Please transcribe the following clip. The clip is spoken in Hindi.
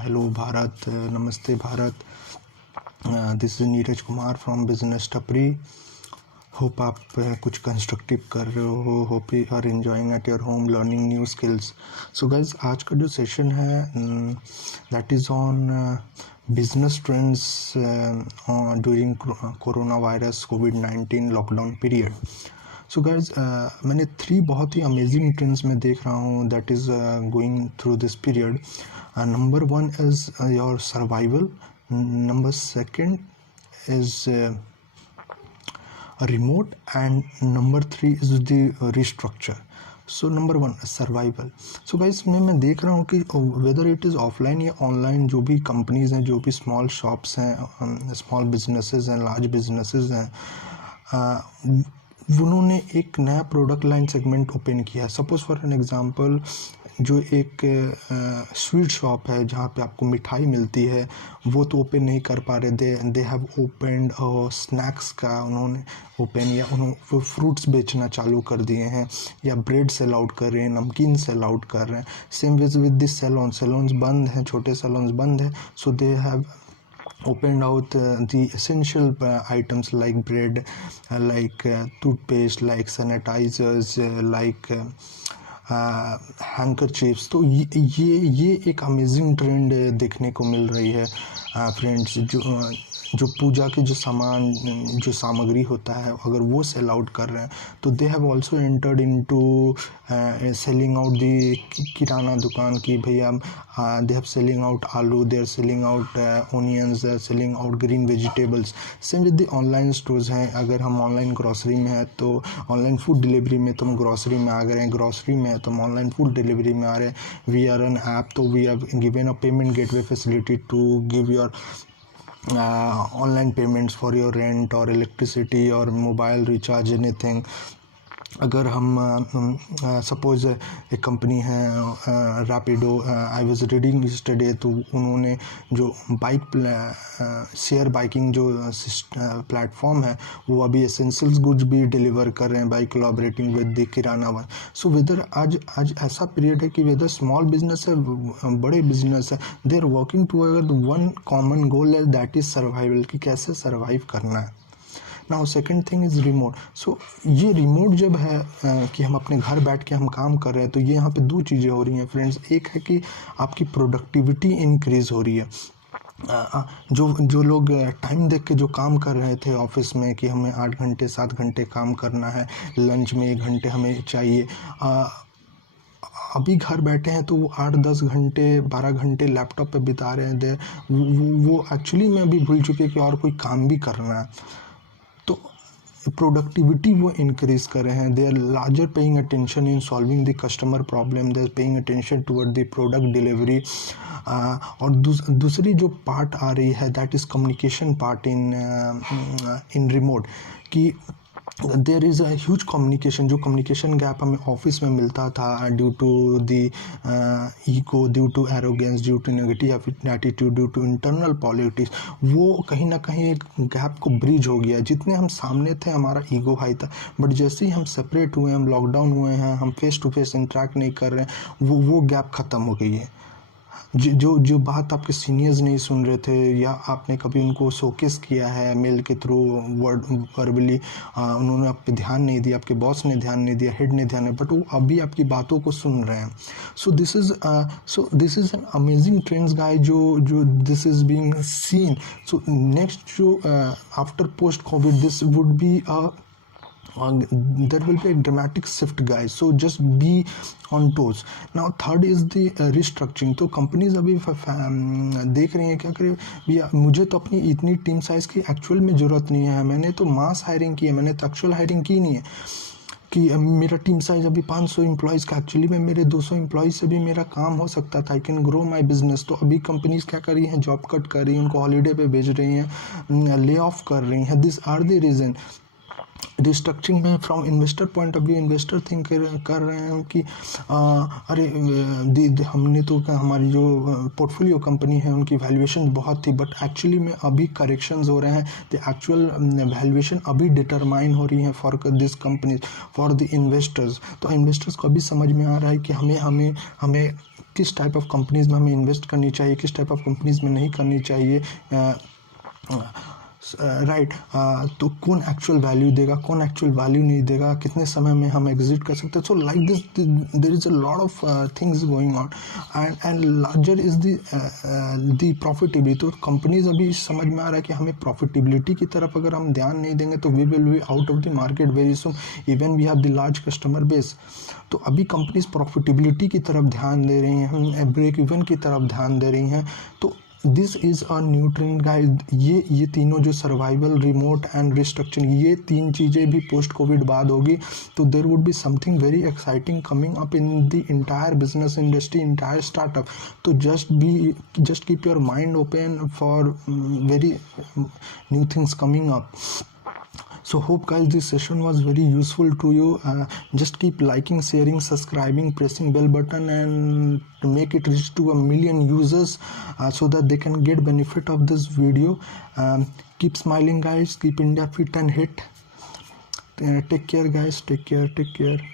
हेलो भारत, नमस्ते Bharat. This is Neeraj Kumar from business Tapri. Hope आप कुछ कंस्ट्रक्टिव कर रहे हो, hope you are enjoying at your home learning new skills. So guys, आज का जो सेशन है that is on business trends during coronavirus कोविड-19 लॉकडाउन पीरियड। सो गाइज, मैंने 3 बहुत ही अमेजिंग ट्रेंड्स में देख रहा हूँ that is going through this period. Number 1 is your survival. Number 2 is remote, and number 3 is the restructure. So number 1 survival. So guys, मैं देख रहा हूँ कि whether it is offline या online, जो भी companies हैं, जो भी small shops हैं, small businesses हैं, large businesses हैं, उन्होंने एक नया प्रोडक्ट लाइन सेगमेंट ओपन किया है। सपोज फॉर एन एग्जांपल, जो एक स्वीट शॉप है जहाँ पे आपको मिठाई मिलती है, वो तो ओपन नहीं कर पा रहे। दे हैव ओपनड स्नैक्स का उन्होंने ओपन, या उन्होंने फ्रूट्स बेचना चालू कर दिए हैं, या ब्रेड सेल आउट कर रहे हैं, नमकीन सेल आउट कर रहे हैं। सेम विद दिस सैलून्स बंद हैं, छोटे सैलून्स बंद हैं। So they have opened out the essential items like bread, like toothpaste, like sanitizers, like handkerchiefs। तो ये एक अमेजिंग ट्रेंड देखने को मिल रही है फ्रेंड्स। जो पूजा के जो सामग्री होता है, अगर वो सेल आउट कर रहे हैं, तो they have also entered into selling out the kirana दुकान की। भैया they have selling out aloo, they are selling out onions, they are selling out green vegetables. Same with the online stores हैं। अगर हम ऑनलाइन ग्रॉसरी में है तो ऑनलाइन फूड डिलीवरी में तो हम ग्रॉसरी में आ गए हैं, ग्रॉसरी में है तो हम ऑनलाइन फूड डिलीवरी में आ रहे हैं। वी आर एन ऐप, तो we have given a payment gateway facility to give your online payments for your rent or electricity or mobile recharge, anything। अगर हम सपोज एक कंपनी है Rapido, I was reading yesterday, तो उन्होंने जो शेयर बाइकिंग जो प्लेटफॉर्म है, वो अभी एसेंशियल्स गुड्स भी डिलीवर कर रहे हैं by collaborating with the kirana one. So whether आज ऐसा पीरियड है कि वेदर स्मॉल बिजनेस है, बड़े बिजनेस है, they are working toward one common goal है, दैट इज़ सर्वाइवल, कि कैसे सर्वाइव करना है। Now second thing is remote. So ये रिमोट जब है कि हम अपने घर बैठ के हम काम कर रहे हैं, तो ये यहाँ पे 2 चीज़ें हो रही हैं फ्रेंड्स। एक है कि आपकी प्रोडक्टिविटी इंक्रीज़ हो रही है। जो लोग टाइम देख के जो काम कर रहे थे ऑफिस में कि हमें 8 घंटे 7 घंटे काम करना है, लंच में 1 घंटे हमें चाहिए, अभी घर बैठे हैं तो वो 8-10 घंटे 12 घंटे लैपटॉप पे बिता रहे हैं। वो एक्चुअली में अभी भूल चुके कि और कोई काम भी करना है। तो प्रोडक्टिविटी वो इंक्रीज कर रहे हैं। They are larger paying attention in solving the customer problem, they are paying attention toward the product delivery. और दूसरी जो पार्ट आ रही है that is communication part in remote, कि there is a huge communication. जो कम्युनिकेशन गैप हमें ऑफिस में मिलता था due to the ego, due to arrogance, due to negative attitude, due to internal politics, वो कहीं ना कहीं एक गैप को ब्रिज हो गया। जितने हम सामने थे हमारा ईगो हाई था, बट जैसे ही हम सेपरेट हुए, हम लॉकडाउन हुए हैं, हम फेस टू फेस इंटरेक्ट नहीं कर रहे हैं, वो गैप ख़त्म हो गई है। जो बात आपके सीनियर्स नहीं सुन रहे थे, या आपने कभी उनको शोकेस किया है मेल के थ्रू, वर्बली, उन्होंने आप पे ध्यान नहीं दिया, आपके बॉस ने ध्यान नहीं दिया, हेड ने ध्यान नहीं, बट वो अभी आपकी बातों को सुन रहे हैं। So this is an amazing trends guy, जो this is being seen. So next जो after post COVID, this would be there will be a dramatic shift guys, so just be on toes। now third is the restructuring। तो कंपनीज अभी देख रही हैं क्या करें भैया, मुझे तो अपनी इतनी टीम साइज़ की एक्चुअल में ज़रूरत नहीं है, मैंने तो मास हायरिंग की है, मैंने तो एक्चुअल हायरिंग की नहीं है, कि मेरा टीम साइज़ अभी 500 एम्प्लॉयज़ का, एक्चुअली में मेरे 200 एम्प्लॉयज़ से भी मेरा काम हो सकता था, I can grow my business. तो अभी कंपनीज क्या कर रही हैं, जॉब कट कर रही हैं, उनको हॉलीडे पे भेज रही हैं, ले ऑफ कर रही हैं। This are the reason. Restructuring में from investor point of view, investor think कर रहे हैं कि अरे हमने तो हमारी जो पोर्टफोलियो कंपनी है उनकी वैल्यूएशन बहुत थी, बट एक्चुअली में अभी करेक्शंस हो रहे हैं। द एक्चुअल वैल्यूएशन अभी डिटरमाइन हो रही है for this company, for the investors. तो इन्वेस्टर्स को अभी समझ में आ रहा है कि हमें किस टाइप ऑफ कंपनीज में हमें इन्वेस्ट करनी चाहिए, किस टाइप ऑफ कंपनीज में नहीं करनी चाहिए, राइट। तो कौन एक्चुअल वैल्यू देगा, कौन एक्चुअल वैल्यू नहीं देगा, कितने समय में हम एग्जिट कर सकते हैं। So like this there is a lot of things going on and larger is the profitability. तो कंपनीज अभी समझ में आ रहा है कि हमें प्रॉफिटेबिलिटी की तरफ अगर हम ध्यान नहीं देंगे तो we will be out of the market very soon, even we have the large customer base. तो अभी कंपनीज प्रॉफिटेबिलिटी की तरफ ध्यान दे रही हैं, ब्रेक इवन की तरफ ध्यान दे रही हैं। तो this is a new trend guys. ये तीनों जो सर्वाइवल, रिमोट एंड रिस्ट्रक्चरिंग, ये तीन चीज़ें भी पोस्ट कोविड बाद होगी। तो there would be something very exciting coming up in the entire business industry, entire startup. तो just keep your mind open for very new things coming up. So hope guys this session was very useful to you. Just keep liking, sharing, subscribing, pressing bell button and to make it reach to 1 million users so that they can get benefit of this video. Keep smiling guys, keep India fit and hit. Take care guys, take care.